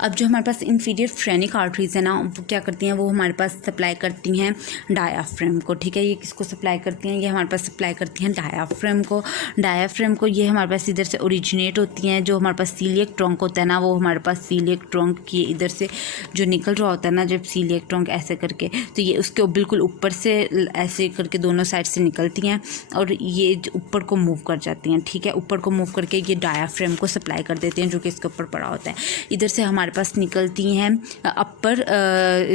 अब जो हमारे पास इंफीरियर फ्रेनिक आर्टरीज़ है ना, वो क्या करती हैं, वो हमारे पास सप्लाई करती हैं डायाफ्राम को। ठीक है, ये किसको सप्लाई करती हैं, ये हमारे पास सप्लाई करती हैं डायाफ्राम को। डायाफ्राम को ये हमारे पास इधर से ओरिजिनेट होती हैं। जो हमारे पास सीलिएक ट्रंक होता है ना, वो हमारे पास सीलिएक ट्रंक की इधर से जो निकल रहा होता है ना, जब सीलिएक ट्रंक ऐसे करके, तो ये उसके बिल्कुल ऊपर से ऐसे करके दोनों साइड से निकलती हैं और ये ऊपर को मूव कर जाती हैं। ठीक है, ऊपर को मूव करके ये डायाफ्राम को सप्लाई कर देती हैं, जो कि इसके ऊपर पड़ा होता है। इधर से हमारे पास निकलती हैं अपर,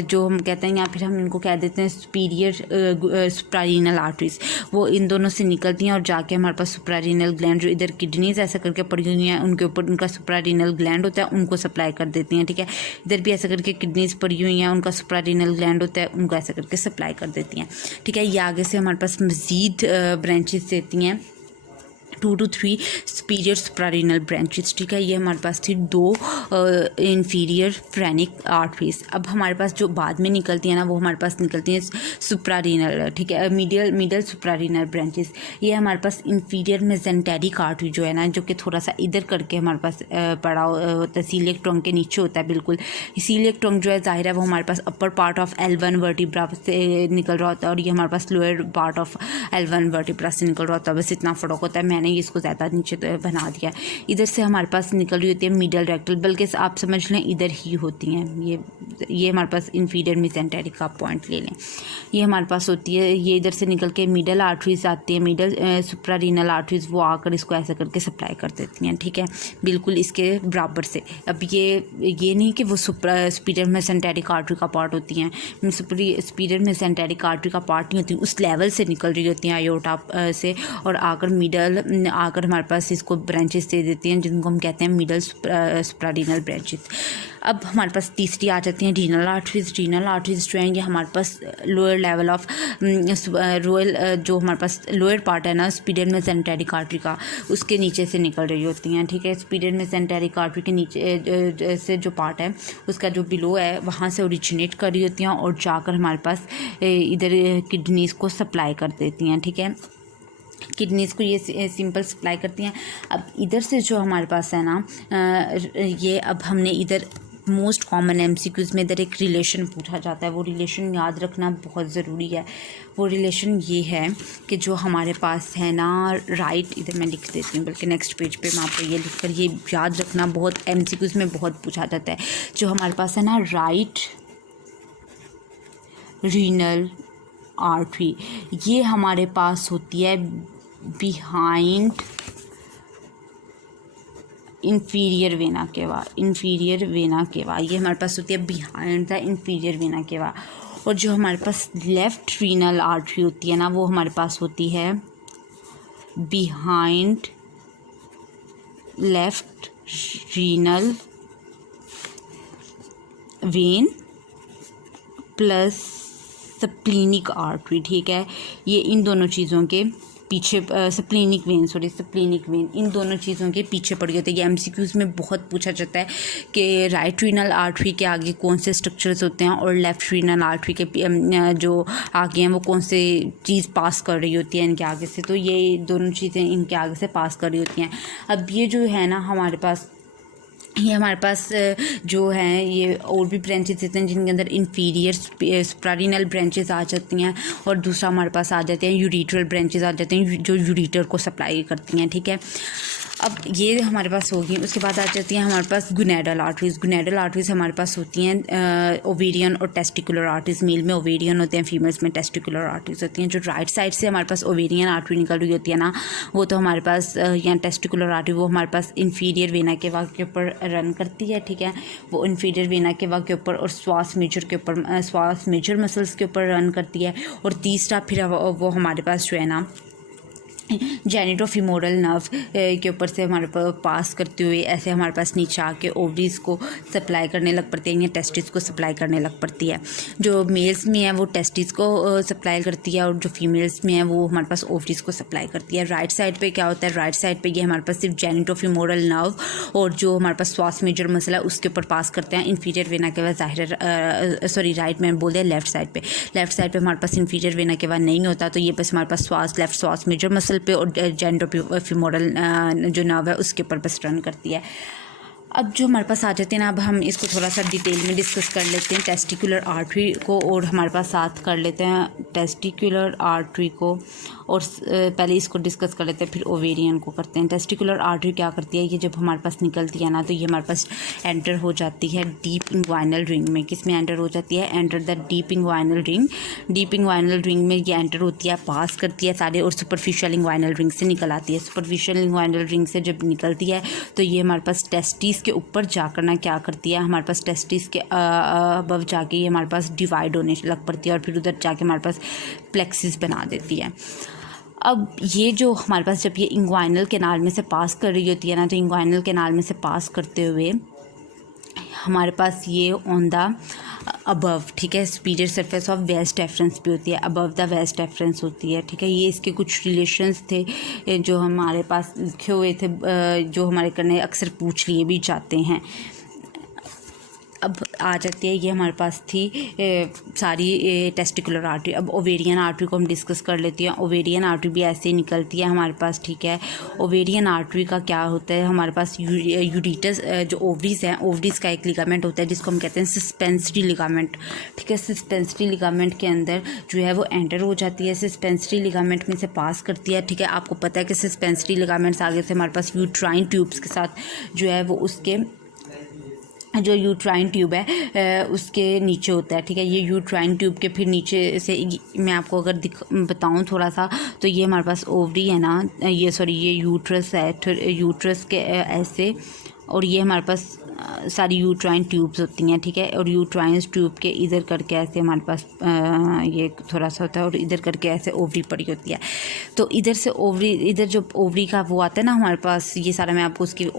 जो हम कहते हैं, या फिर हम इनको कह देते हैं सुपीरियर सुप्रारीनल आर्टरीज, वो इन दोनों से निकलती हैं और जाके हमारे पास सुप्रारीनल ग्लैंड, जो इधर किडनीज ऐसा करके पड़ी हुई हैं, उनके ऊपर उनका सुप्रारीनल ग्लैंड होता है, उनको सप्लाई कर देती हैं। ठीक है, इधर भी ऐसा करके किडनीज पड़ी हुई हैं, उनका सुप्रारीनल ग्लैंड होता है, उनको ऐसा करके सप्लाई कर देती हैं। ठीक है, ये आगे से हमारे पास मज़ीद ब्रांचेस देती हैं, 2 to 3 सुपीरियर सुप्रारीनल ब्रांचेस। ठीक है, ये हमारे पास थी 2 इंफीरियर फ्रेनिक आर्टरीज। अब हमारे पास जो बाद में निकलती है ना, वो हमारे पास निकलती हैं सुप्रारीनल। ठीक है, मिडल सुप्रारीनल ब्रांचेस। ये हमारे पास इंफीरियर मेसेंटेरिक आर्टरी जो है ना, जो कि थोड़ा सा इधर करके हमारे पास पड़ा होता है, सीलिएक ट्रंक के नीचे होता है बिल्कुल। सीलिएक ट्रंक जो है ज़ाहिर है वो हमारे पास upper part of L1 vertebra से निकल रहा होता है, और ये हमारे पास lower part of L1 vertebra से निकल रहा होता है। बस इतना फ़र्क होता है, मैंने इसको ज़्यादा नीचे तो बना दिया। इधर से हमारे पास निकल रही होती है मिडल रेक्टल, बल्कि आप समझ लें इधर ही होती हैं। ये हमारे पास इंफीरियर मेसेंटेरिक का पॉइंट ले लें, ये हमारे पास होती है। ये इधर से निकल के मिडल आर्टरीज आती है, मिडल सुप्रारीनल आर्टरीज, वो आकर इसको ऐसा करके सप्लाई कर देती हैं। ठीक है, बिल्कुल इसके बराबर से। अब ये नहीं कि वो सुपीरियर मेसेंटेरिक आर्टरी का पार्ट होती हैं, सुपीरियर मेसेंटेरिक आर्टरी का पार्ट नहीं होती, उस लेवल से निकल रही होती हैं आयोटा से, और आकर मिडल आकर हमारे पास इसको ब्रांचेस दे देती हैं, जिनको हम कहते हैं मिडल सुप्रारीनल ब्रांचेस। अब हमारे पास तीसरी आ जाती हैं रीनल आर्टरीज। रीनल आर्टरीज जो हैं, ये हमारे पास लोअर लेवल ऑफ जो हमारे पास लोअर पार्ट है ना सुपीरियर मेसेंटेरिक आर्टरी का, उसके नीचे से निकल रही होती हैं। ठीक है, सुपीरियर मेसेंटेरिक आर्टरी के नीचे से जो पार्ट है, उसका जो बिलो है, वहाँ से ओरिजिनेट कर रही होती हैं और जाकर हमारे पास इधर किडनीज़ को सप्लाई कर देती हैं। ठीक है, किडनीज़ को ये सिंपल सप्लाई करती हैं। अब इधर से जो हमारे पास है ना, ये अब हमने इधर मोस्ट कॉमन MCQs में इधर एक रिलेशन पूछा जाता है, वो रिलेशन याद रखना बहुत ज़रूरी है। वो रिलेशन ये है कि जो हमारे पास है ना राइट, इधर मैं लिख देती हूँ, बल्कि नेक्स्ट पेज पे मैं आपको ये लिख कर, ये याद रखना, बहुत MCQs में बहुत पूछा जाता है। जो हमारे पास है ना राइट रीनल आर्टरी, ये हमारे पास होती है behind inferior vena cava. Inferior vena cava ये हमारे पास होती है behind the inferior vena cava. और जो हमारे पास लेफ़्ट रीनल आर्टरी होती है ना, वो हमारे पास होती है behind left renal vein plus splenic artery. ठीक है, ये इन दोनों चीज़ों के पीछे, स्प्लीनिक वेन इन दोनों चीज़ों के पीछे पड़ गए थे। ये MCQs में बहुत पूछा जाता है कि राइट रीनल आर्टरी के आगे कौन से स्ट्रक्चर्स होते हैं और लेफ़्ट रीनल आर्टरी के जो आगे हैं वो कौन से चीज़ पास कर रही होती है इनके आगे से। तो ये दोनों चीज़ें इनके आगे से पास कर रही होती हैं। अब ये जो है ना हमारे पास जो हैं ये और भी ब्रांचेस देते हैं, जिनके अंदर इंफीरियर सुप्रारीनल ब्रांचेस आ जाती हैं, और दूसरा हमारे पास आ जाते हैं यूरिट्रल ब्रांचेस आ जाते हैं, जो यूरिटर को सप्लाई करती हैं। ठीक है, अब ये हमारे पास होगी। उसके बाद आ जाती हैं हमारे पास गुनैडल आर्टरीज। गुनैडल आर्टरीज हमारे पास होती हैं ओवेरियन और टेस्टिकुलर आर्टरीज। मेल में ओवेरियन होते हैं, फीमेल्स में टेस्टिकुलर आर्टरीज होती हैं। जो राइट साइड से हमारे पास ओवेरियन आर्टरी निकल रही होती है ना, वो तो हमारे पास या टेस्टिकुलर आर्टरी, वो हमारे पास इंफीरियर वेना केवा के ऊपर रन करती है। ठीक है, वो इंफीरियर वेना केवा के ऊपर और श्वास मेजर मसल्स के ऊपर रन करती है। और तीसरा फिर वो हमारे पास जो है ना जेनिटोफिमोरल नर्व के ऊपर से हमारे पास करते हुए ऐसे हमारे पास नीचे आके ओवरीज को सप्लाई करने लग पड़ती है, या टेस्टिस को सप्लाई करने लग पड़ती है। जो मेल्स में है वो टेस्टिस को सप्लाई करती है, और जो फीमेल्स में है वो हमारे पास ओवरीज को सप्लाई करती है। राइट साइड पे क्या होता है, राइट साइड पे ये हमारे पास सिर्फ जेनिटोफिमोरल नर्व और जो हमारे पास श्वास मेजर मसल है उसके ऊपर पास करते हैं। इंफीरियर वेना केवा ज़ाहिर राइट में बोल दिया, लेफ्ट साइड पे हमारे पास इंफीरियर वेना केवा नहीं होता, तो ये बस हमारे पास श्वास मेजर मसल पे और जेनिटोफिमोरल जो नर्व है उसके ऊपर बस रन करती है। अब जो हमारे पास आ जाते हैं ना, अब हम इसको थोड़ा सा डिटेल में डिस्कस कर लेते हैं टेस्टिकुलर आर्टरी को, और हमारे पास साथ कर लेते हैं टेस्टिकुलर आर्टरी को, और पहले इसको डिस्कस कर लेते हैं फिर ओवेरियन को करते हैं। टेस्टिकुलर आर्टरी क्या करती है, ये जब हमारे पास निकलती है ना तो ये हमारे पास एंटर हो जाती है डीप इंग्वाइनल रिंग में। किस में एंटर हो जाती है, enter the deep inguinal ring. Deep inguinal ring में ये एंटर होती है, पास करती है सारे, और सुपरफिशियल इंग्वाइनल रिंग से निकल आती है। सुपरफिशियल इंग्वाइनल रिंग से जब निकलती है तो ये हमारे पास टेस्टिस के ऊपर जाकर ना क्या करती है, हमारे पास टेस्टिस के अबव जाके ये हमारे पास डिवाइड होने लग पड़ती है, और फिर उधर जाके हमारे पास प्लेक्सिस बना देती है। अब ये जो हमारे पास जब ये इंग्वाइनल कैनाल में से पास कर रही होती है ना, तो इंग्वाइनल कैनाल में से पास करते हुए हमारे पास ये ऑन द अबव, ठीक है, superior surface of vas deferens भी होती है, अबव द वेस्ट डेफरेंस होती है, ठीक है। ये इसके कुछ रिलेशंस थे जो हमारे पास लिखे हुए थे, जो हमारे करने अक्सर पूछ लिए भी जाते हैं। अब आ जाती है, ये हमारे पास थी सारी टेस्टिकुलर आर्टरी। अब ओवेरियन आर्टरी को हम डिस्कस कर लेते हैं। ओवेरियन आर्टरी भी ऐसे ही निकलती है हमारे पास, ठीक है। ओवेरियन आर्टरी का क्या होता है, हमारे पास यूडिटस जो ओवरीज हैं, ओवरीज का एक लिगामेंट होता है जिसको हम कहते हैं सस्पेंसरी लिगामेंट, ठीक है। सस्पेंसरी लिगामेंट के अंदर जो है वो एंटर हो जाती है, सस्पेंसरी लिगामेंट में से पास करती है, ठीक है। आपको पता है कि सस्पेंसरी लिगामेंट्स आगे से हमारे पास यूट्राइन ट्यूब्स के साथ जो है वो उसके जो यूट्राइन ट्यूब है उसके नीचे होता है, ठीक है। ये यूट्राइन ट्यूब के फिर नीचे से मैं आपको अगर बताऊं थोड़ा सा, तो ये हमारे पास ओवरी है ना, ये सॉरी ये यूट्रस है, यूट्रस के ऐसे, और ये हमारे पास सारी यूट्राइन ट्यूब्स होती हैं, ठीक है। और यूट्राइन ट्यूब के इधर करके ऐसे हमारे पास ये थोड़ा सा होता है, और इधर करके ऐसे ओवरी पड़ी होती है। तो इधर से ओवरी, इधर जो ओवरी का वो आता है ना हमारे पास, ये सारा मैं आपको उसकी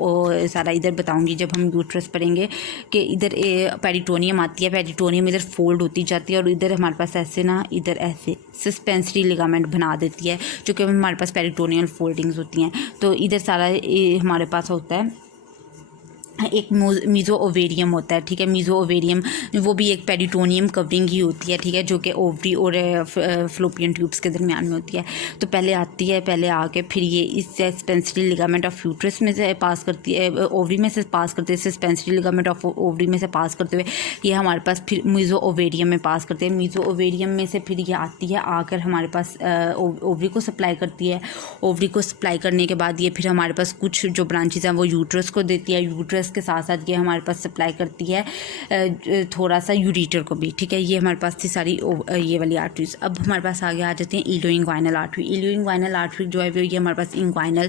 सारा इधर बताऊंगी जब हम यूट्रस पढ़ेंगे, कि इधर पेरिटोनियम आती है, पेरिटोनियम इधर फोल्ड होती जाती है, और इधर हमारे पास ऐसे ना, इधर ऐसे सस्पेंसरी लिगामेंट बना देती है, जो कि हमारे पास पेरिटोनियल फोल्डिंग्स होती हैं। तो इधर सारा हमारे पास होता है एक मीज़ो ओवेरियम होता है, ठीक है। मीज़ो ओवेरियम वो भी एक पेरिटोनियम कवरिंग ही होती है, ठीक है, जो कि ओवरी और फ्लोपियन ट्यूब्स के दरमियान में होती है। तो पहले आती है, पहले आके फिर ये इस सस्पेंसरी लिगामेंट ऑफ यूट्रस में से पास करती है, ओवरी में से पास करते हैं, सस्पेंसरी लिगामेंट ऑफ ओवरी में से पास करते हुए ये हमारे पास फिर मीज़ो ओवेरियम में पास करते हैं। मीज़ो ओवेरियम में से फिर ये आती है, आकर हमारे पास ओवरी को सप्लाई करती है। ओवरी को सप्लाई करने के बाद ये फिर हमारे पास कुछ जो ब्रांचेज हैं वो यूट्रस को देती है। यूट्रस के साथ साथ ये हमारे पास सप्लाई करती है थोड़ा सा यूरिटर को भी, ठीक है। ये हमारे पास थी सारी ये वाली आर्टरीज। अब हमारे पास आगे आ जाती हैं इलियो इंग्वाइनल आर्टरी। इलियो इंग्वाइनल आर्टरी जो है वो ये हमारे पास इंग्वाइनल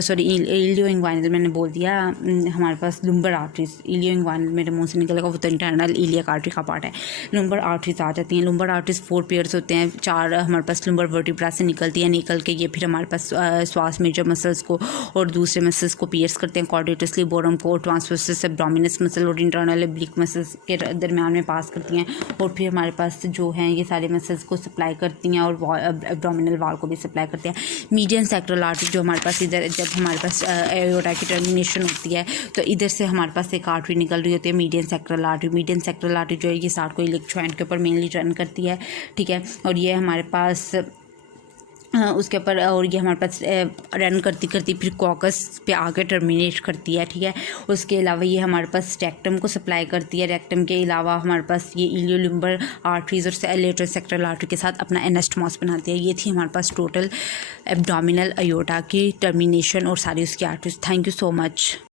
सॉरी इलियो इंग्वाइनल मैंने बोल दिया, हमारे पास लुम्बर आर्टरीज। इलियो इंग्वाइनल मेरे मुंह से निकलेगा, वो तो इंटरनल इलियक आर्टरी का पार्ट है। लुम्बर आर्टरीज आ जाती हैं। लुम्बर आर्टरीज 4 पेयर्स होते हैं, 4 हमारे पास लुम्बर वर्टिब्रा से निकलती है, निकल के ये फिर हमारे पास श्वास मेजर मसल्स को और दूसरे मसल्स को पियर्स करते हैं। कॉर्डेटस लिबोरम को ट्रांसवर्सस एब्डोमिनस मसल और इंटरनल ओब्लिक मसल्स के दरमियान में पास करती हैं, और फिर हमारे पास जो हैं ये सारे मसल्स को सप्लाई करती हैं, और एब्डोमिनल वाल को भी सप्लाई करते हैं। मीडियन सैक्रल आर्टरी जो हमारे पास इधर जब हमारे पास एओर्टा की टर्मिनेशन होती है तो इधर से हमारे पास एक आर्टरी निकल रही होती है, median sacral artery. Median sacral artery जो है ये सार्ट को इलेक्ट जॉइंट के ऊपर मेनली रन करती है, ठीक है। और ये हमारे पास उसके ऊपर, और ये हमारे पास रन करती करती फिर कॉकस पे आके टर्मिनेट करती है, ठीक है। उसके अलावा ये हमारे पास रेक्टम को सप्लाई करती है। रेक्टम के अलावा हमारे पास ये इलियोलुम्बर आर्टरीज और लेटर सेक्टरल आर्टरी के साथ अपना एनास्टमॉस बनाती है। ये थी हमारे पास टोटल एब्डोमिनल अयोर्टा की टर्मिनेशन और सारी उसकी arteries. Thank you so much.